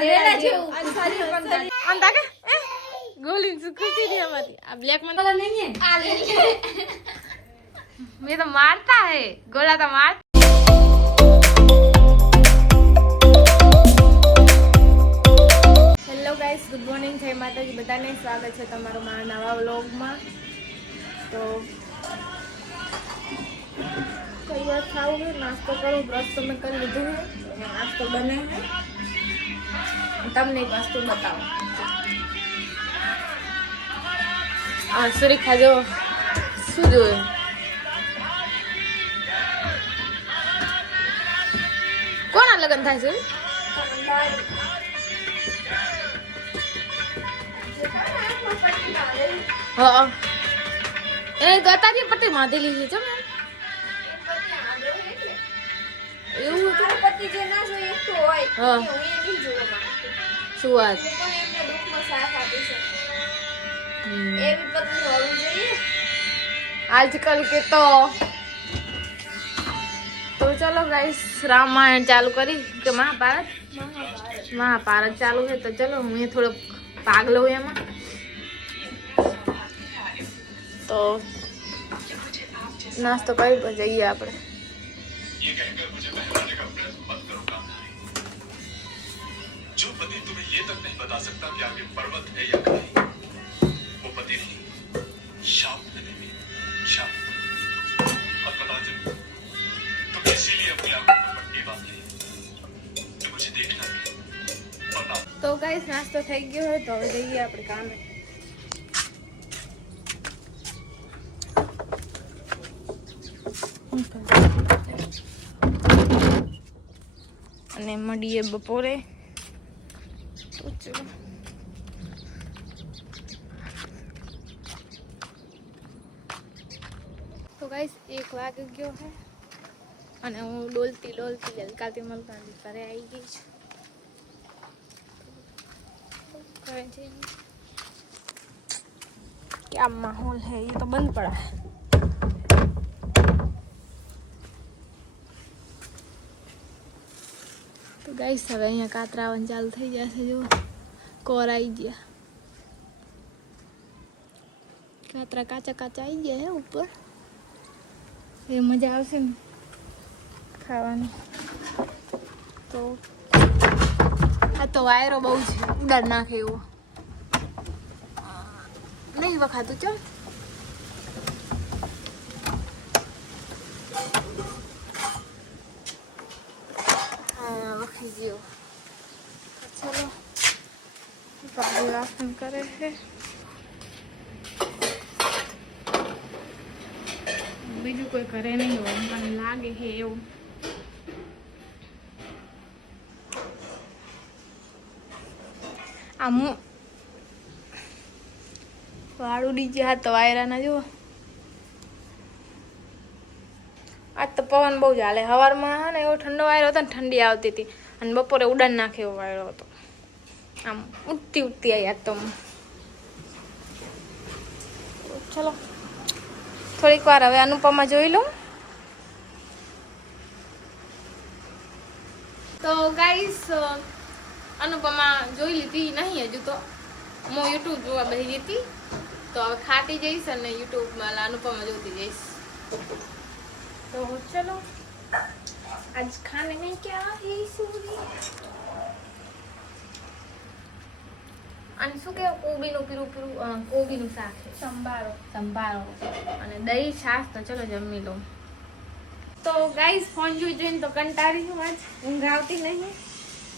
દેડા જેવું આ સારી પણ અંતા કે ગોલી ખુશી दी हमारी अब ब्लैक में वाला नहीं है आ ले मैं तो मारता है गोला तो मार હેલો ગાઈસ ગુડ મોર્નિંગ જય માતાજી બધાને સ્વાગત છે તમારું મારા નવા વ્લોગમાં તો कई बार खाऊं है नाश्ता करो ब्रश तो मैं कर लीधो है नाश्तो बने है तब नहीं वस्तु बताओ सूरी खाजो शू जो कोण लग्न થાય છે હા એ ગતાજી પટ્ટી બાંધેલી છે જો એવું હતું પતિ જે ના જોઈએ એક તો હોય હું એ નહીં જોવા માંગતો શું વાત પણ એમને દુખમાં સાથ આપે છે એવી પતિ હોવી જોઈએ આજકલ के तो चलो गाइस रामायण चालू करी के महाभारत चालू है तो चलो मैं थोड़ा भाग लो एम तो नाश्तो करी तो जाइए आपणे ये कहकर मुझे बहलाने का प्रयत्न मत करो कामधारी। जो पति तुम्हें ये तक नहीं बता सकता कि आगे पर्वत है या खाई, वो पति नहीं, शाप है देवी, शाप। और बता चलो तुम इसीलिए अपनी आंखों पर पट्टी बांध ली कि मुझे देखना है और ना। तो गाइस नाश्तो થઈ ગયો है तो હવે જઈએ આપણે કામે અને મળીએ બપોરે તો ગાઈસ 1 વાગી ગયો છે અને હું ડોલતી હલકાતી મલકાતી ઘરે આવી ગઈ છું क्या माहौल है ये तो बंद पड़ा है तो गाइस હવે અહીંયા કાતરાવન ચાલુ થઈ જશે જો કોર આવી ગયા કાતરા કાચા આવી ગયા હે ઉપર એ મજા આવશે ને ખાવાની તો આ તો વાયરો બહુ છે ઉડાડ નાખે એવો નહીં વખાતું ચલ હા વખી ગયો ચલો બાબુ રાશન કરે છે બીજું કોઈ કરે નહીં હોય મને લાગે છે એવું આમ વાળું ડીજે હાથ તો વાયરાના જુઓ આજ તો પવન બહુ જ હાલે સવારમાં ને એવો ઠંડો વાયરો હતો ને ઠંડી આવતી હતી અને બપોરે ઉડાન નાખે એવો વાયરો હતો આમ ઉડતી આવી આજ તો ચલો થોડીક વાર હવે અનુપમા જોઈ લઉં તો ગાઈસ અનુપમા જોઈ લીધી નહીં હજુ તો હું યુટ્યુબ જોવા બેસી હતી તો હવે ખાતી જઈશ અને યુટ્યુબમાં અનુપમા જોતી જઈશ तो चलो आज खाने में क्या है सूरी અને શું કે કોબીનું પીરું કોબીનું શાક છે સંભારો અને દહીં છાશ તો ચલો જમી લો તો ગાઈસ ફોન જોઈને તો કંટાળી હું આજ ઊંઘ આવતી નહીં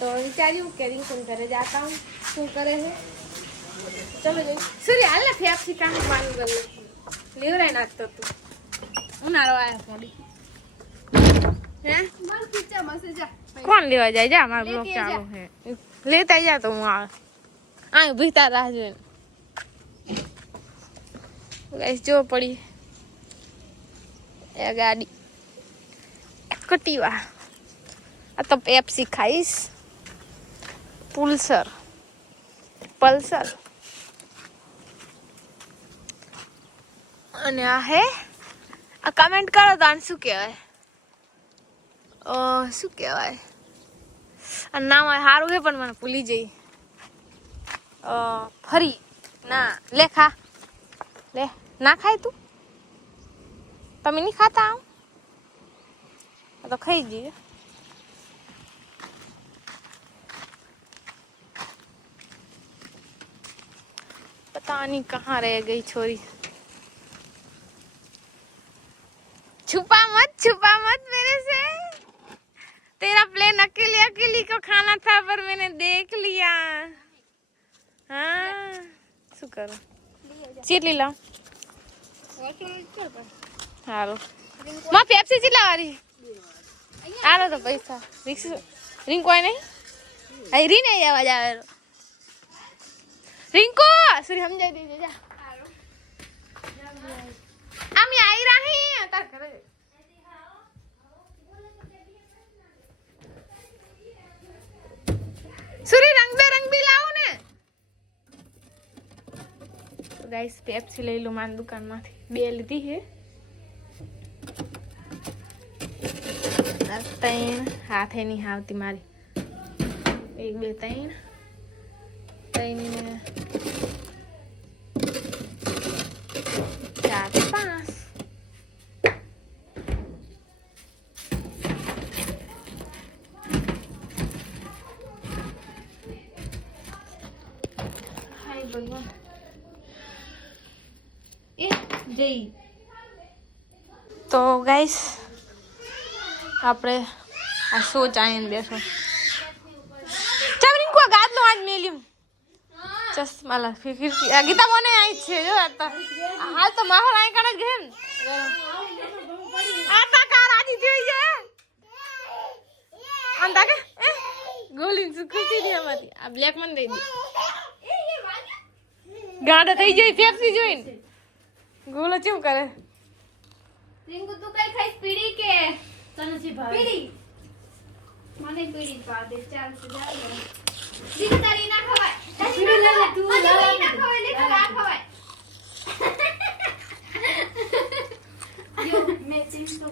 તો વિચાર્યું કે રિંકન ઘરે જાતા હું શું કરે છે ચલો જઈ સૂર્ય હાલ નથી આપથી કામ માનું ગયું લેવરાય નાખતો તું ઉનાળો આવ્યા મોડી કોણ લેવા જાય જા મારો બ્લોગ ચાલુ છે લેતા જા તો હું આ ભીતા રાહ જોઈને ગાઈસ જો પડી એ ગાડી કટીવા આ તો પેપ્સી ખાઈશ પલ્સર અને આ હે આ કમેન્ટ કરો તો આને શું કહેવાય અને નામ સારું છે પણ મને ભૂલી જઈ ફરી ના લે ખા લે ના ખાય તું તમે નહીં ખાતા આમ તો ખાઈ જઈએ पता नहीं कहाँ रह गई छोरी छुपा मत मेरे से तेरा प्लेन अकेले अकेली को खाना था पर मैंने देख लिया हाँ શું કરું ચીટલી લાવ હાલો માં પેપ્સી ચીટલા વાળી આલો તો પૈસા રિંકુ આય નહીં આઈ રી નહીં આવાજ આવે रिंकू सूर्य हम जाए दीजिए जा हम आई रही तार करे सूर्य रंग बेरंगी लाओ ने तो गाइस पेप्सी ले लो मान दुकान माथी બે લીધી હે ત્રણ હાથે ની આવતી મારી 1 2 3 4 5 હાય ભગવાન એ જઈ તો ગાઈસ આપણે આ શો ચાઈને બેઠો ચાવરીન કો ગાદનો આજ મેલ્યું ચશ્મા લા ફિર ગીતા બોને આઈ છે જો આતા હાલ તો માહોલ આઈ કણ ગેમ આતા કાર આજી થઈ છે અંદા કે ગોલીન સુકતી દે અમારી આ બ્લેક મન દઈ દે ગાડા થઈ જઈ ફેફસી જોઈન ગોલો ચેમ કરે रिंकू तू कई खाई पीड़ी के तनसी भाई पीड़ी મને પીડી પા દે ચાલ સે જા દીક તારી ના ખવાય તારી ના ખવાય તું ના ખવાય લે ખવા ખવાય यो मैं चीज तो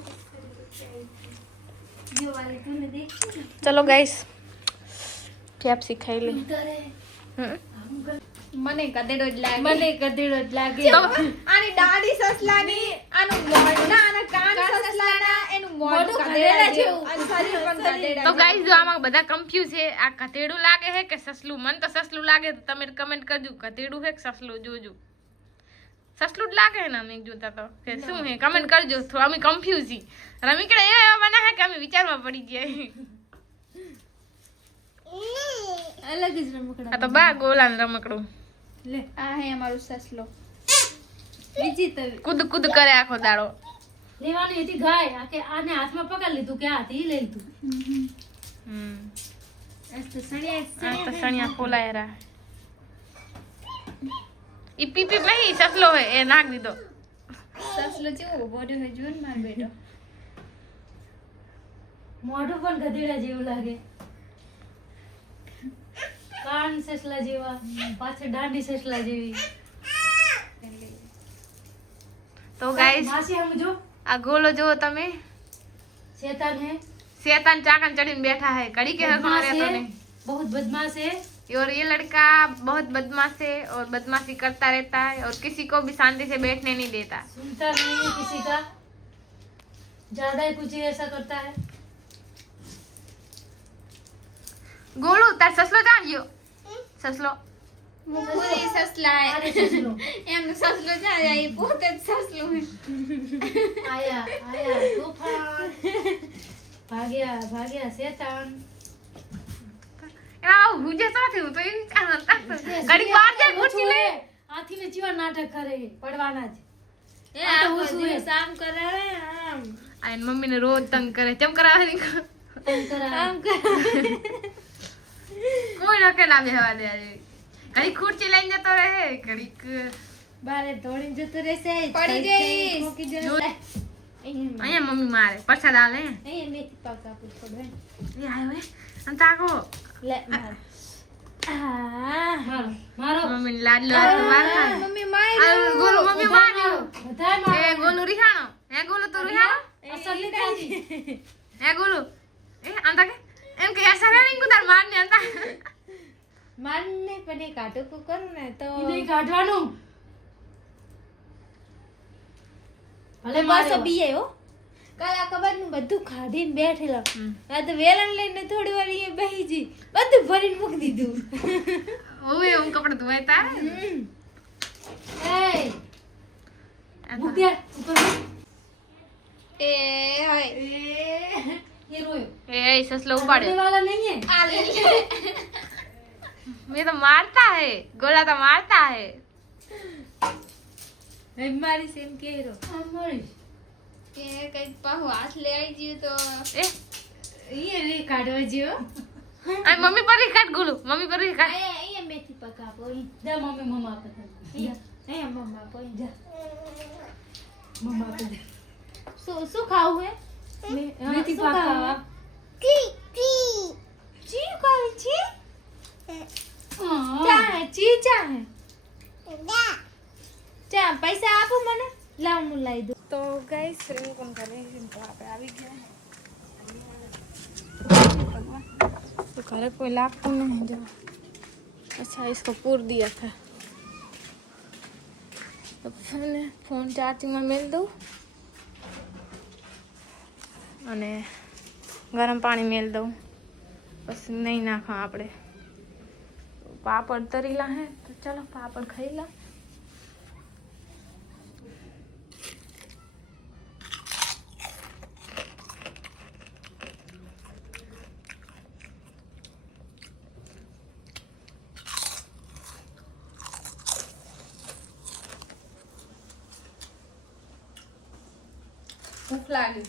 यो वाले तूने देखी चलो गाइस पेप्सी खाई ले મને ગધેડો જ લાગે તો આની દાઢી સસલાની આનું મોઢું ના આના કાન સસલાના એનું મોઢું ગધેડા જેવું અને શરીર પણ ગધેડા તો ગાઈસ જો આમાં બધા કન્ફ્યુઝ છે આ ગધેડું લાગે છે કે સસલું મને તો સસલું લાગે તો તમે કમેન્ટ કરજો ગધેડું છે કે સસલું જોજો સસલું જ લાગે ને અમે જોતા તો કે શું છે કમેન્ટ કરજો તો અમે કન્ફ્યુઝ છી રમી કે એવા બના છે કે અમે વિચારમાં પડી ગયા અલગ જ રમકડા આ તો બા ગોલાન રમકડું લે આ હે અમારું સસલો બીજી તો કૂદ કૂદ કરે આખો દાડો લેવાની હતી ગાય આ કે આને હાથમાં પકડ લીધું કે હાથી લઈ લીધું આ તો સણિયા આ તો સણિયા ખોલાય રા ઈ પીપી નહીં સસલો હે એ નાખ દીધો સસલો જેવો બોડ્યો હે જોન માર બેટો મોઢું પણ ગધેડા જેવું લાગે કાન સસલા જેવા પાછળ દાંડી સસલા જેવી તો ગાઈસ માસી સમજો આ ગોલો જો તમે शैतान है शैतान चाकन चढ़ीने बैठा है कड़ी के हकनो रहतो नहीं बहुत बदमाश है और ये लड़का बहुत बदमाश है और बदमाशी करता रहता है और किसी को भी शांति से बैठने नहीं देता सुनता नहीं है किसी का ज्यादा ही कुछ ऐसा करता है गोलू तार ससलो जान गयो ससलो મુકુરી સસલા अरे ससलो એમ સસલો જાય એ પોતે જ સસલું હે आया आया तूफान भाग्या शैतान आ हुजे साथे हूं तो इन कान तक कड़ी बाहर जा कुर्सी ले हाथी ने जीवा नाटक करे पड़वाना જ એ આખો દિવસ આમ કરે આમ आइन मम्मी ने रोज तंग करे चम करावे नहीं આમ કરે कोई रखे ना बेहवा दे कड़ी कुर्सी लઈને જતો રહે કડીક બારે દોડીને જતો રહેશે પડી જઈશ. ઠોકી જશે. જો અહીંયા અહીંયા મમ્મી મારે પરસા ડાલે અહીંયા મેથી પાક આપું પડે એ આયો હે અને તાકો લે માર મારો મારો મમ્મી લાડલો માર મમ્મી માય આ ગોલુ મમ્મી માર્યો બધાય મારો એ ગોલુ રિહાણો એ ગોલુ તો રિહાણો અસલી તાજી એ ગોલુ એ આંતા કે એમ કે આ સરાણી કુદાર પણ એક આટોકું કરું ને તો ઈ નહીં કાઢવાનું ભલે બસ મારે બીએ હો કાલ આ કબાટ નું બધું ખાધીને બેઠેલો આ તો વેલણ લઈને થોડી વાર અહીંયા બેહી જી બધું ભરીને મૂકી દીધું ઓય હું કપડા ધોય તારે એ મૂક દે ઉપર મૂક. એ હાય ये रोयो ए ससलो उपाड़े करने वाला नहीं है આ લે मैं तो मारता है गोला तो मारता है એ મારી સેમ કેરો अमरीश કે કઈક પાહો હાથ લે આવી ગયો તો ए ઈ રે કાઢવા જ્યો आई मम्मी पर ही काट गोलू मम्मी पर ही काट અહીંયા મેથી પકાવો जा मम्मी मम्मा पे जा અહીંયા મમ્મા કોઈ जा मम्मा पे जा શું ખાવું હે मेथी શું पाका ખાવું? ची ખાવી ची ચા હે ચી ચા હે ચા પૈસા આપો મને લાવ હું લાવી દઉં તો ગાઈસ રિંકમ ઘરે તો આપણે આવી ગયા तो घर कोई लाखों नहीं जो अच्छा इसको पूर दिया था तो मैंने फोन चार्जिंग में मिल दूँ અને ગરમ પાણી મેલ દઉં પછી નહીં નાખવા આપણે પાપડ તરીલા હે તો ચલો પાપડ ખાઈ લા ભૂખ લાગી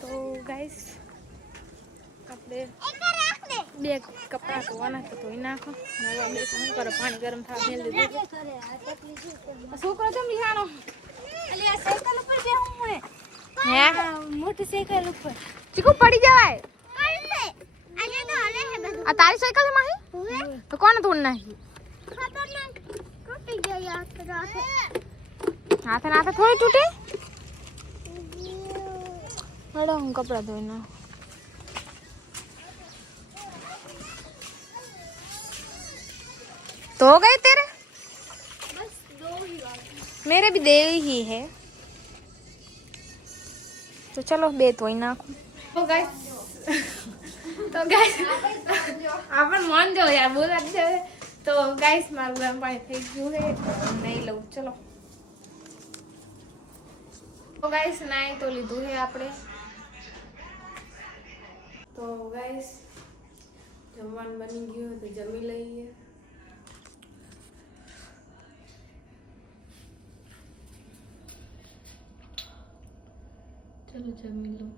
તો ગાઈસ આપણે બે કપડા ધોવાના તો ધોઈ નાખો નવા બે શું કરો પાણી ગરમ થવા મેલ દીધું છોકરો કેમ બિહાણો અલી આ સાયકલ ઉપર બેહું હે હે મોટી સાયકલ ઉપર ચીકુ પડી જવાય આજે તો હાલે હે બધું આ તારી સાયકલ છે માહી તો કોને તોડ નાખી ખબર ના ટૂટી ગઈ હાથે હાથે નાથે થોડી તૂટી મેડમ હું કપડા ધોઈ ના तो हो गए तेरे बस दो ही बाकी मेरे भी दे ही है तो चलो बे तो ही ना तो गाइस अपन मान जाओ यार बहुत अच्छा है तो गाइस मारू गरम पानी થઈ ગયું है नहीं લઉં चलो तो गाइस નાઈ તો લીધું है આપણે તો ગાइस જમવાનું બની ગયું તો જમી લઈએ चलो जमी लो